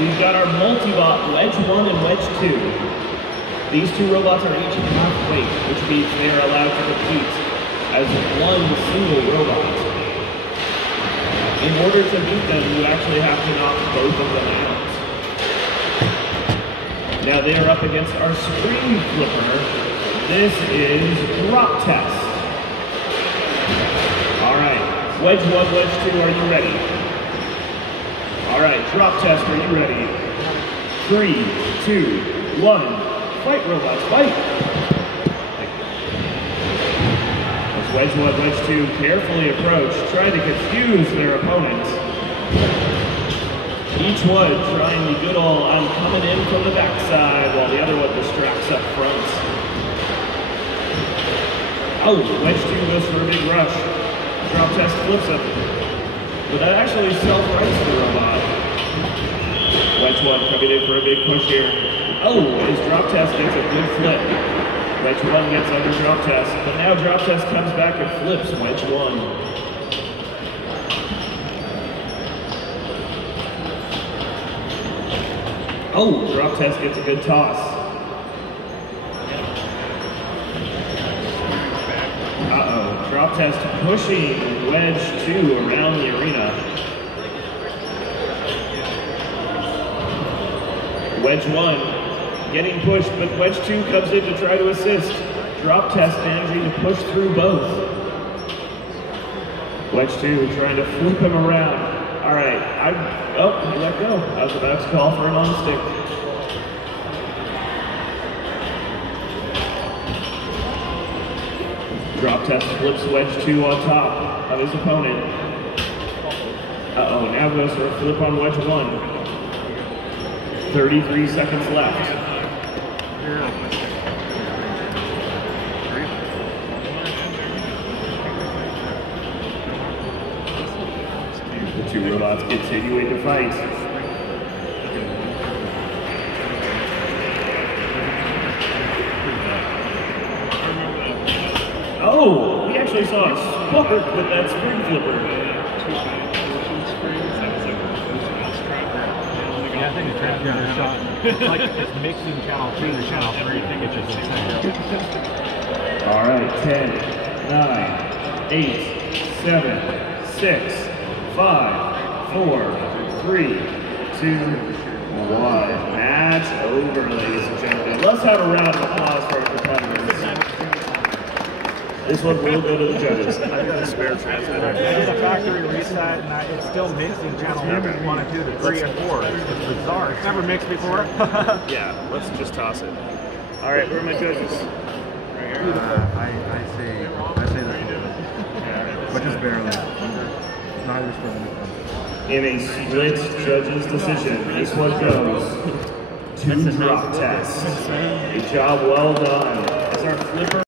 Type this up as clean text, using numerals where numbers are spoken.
we've got our multi-bot Wedge 1 and Wedge 2. These two robots are each half weight, which means they are allowed to compete as one single robot. In order to beat them, you actually have to knock both of them out. Now they are up against our screen flipper. This is drop test. All right, Wedge 1, Wedge 2, are you ready? All right, drop test, are you ready? 3, 2, 1, fight robots, fight! As Wedge 1, Wedge 2 carefully approach, trying to confuse their opponents. Each one trying the good old, I'm coming in from the backside, while the other one distracts up front. Oh, Wedge 2 goes for a big rush. Drop test flips him. But that actually self-rights the robot. Wedge 1 coming in for a big push here. Oh, his drop test gets a good flip. Wedge 1 gets under drop test, but now drop test comes back and flips Wedge 1. Oh, drop test gets a good toss. Uh-oh, drop test pushing Wedge 2 around the arena. Wedge 1 getting pushed, but Wedge 2 comes in to try to assist. Drop test managing to push through both. Wedge 2 trying to flip him around. All right, oh, he let go. I was about to call for an on-stick. Drop test flips Wedge 2 on top of his opponent. Uh-oh, now goes for a flip on Wedge 1. 33 seconds left. The two robots continuing to fight. Oh, we actually saw a spark with that spring flipper. Yeah, I think it's trying to get a shot. It's like it's mixing channel 2 to channel 3. I think it's just insane. All right, 10, 9, 8, 7, 6, 5, 4, 3, 2, 1. Match over, ladies and gentlemen. Let's have a round of applause for our competitors. This one will go to the judges. I've got a spare transmitter. I did a factory reset and it's still mixing channel 1 and 2 to 3 and 4. It's bizarre. It's never mixed before. Yeah, let's just toss it. All right, where are my judges? I say that, but just barely. Not as for In a split judges decision, this one goes to drop test. A job well done. As our flipper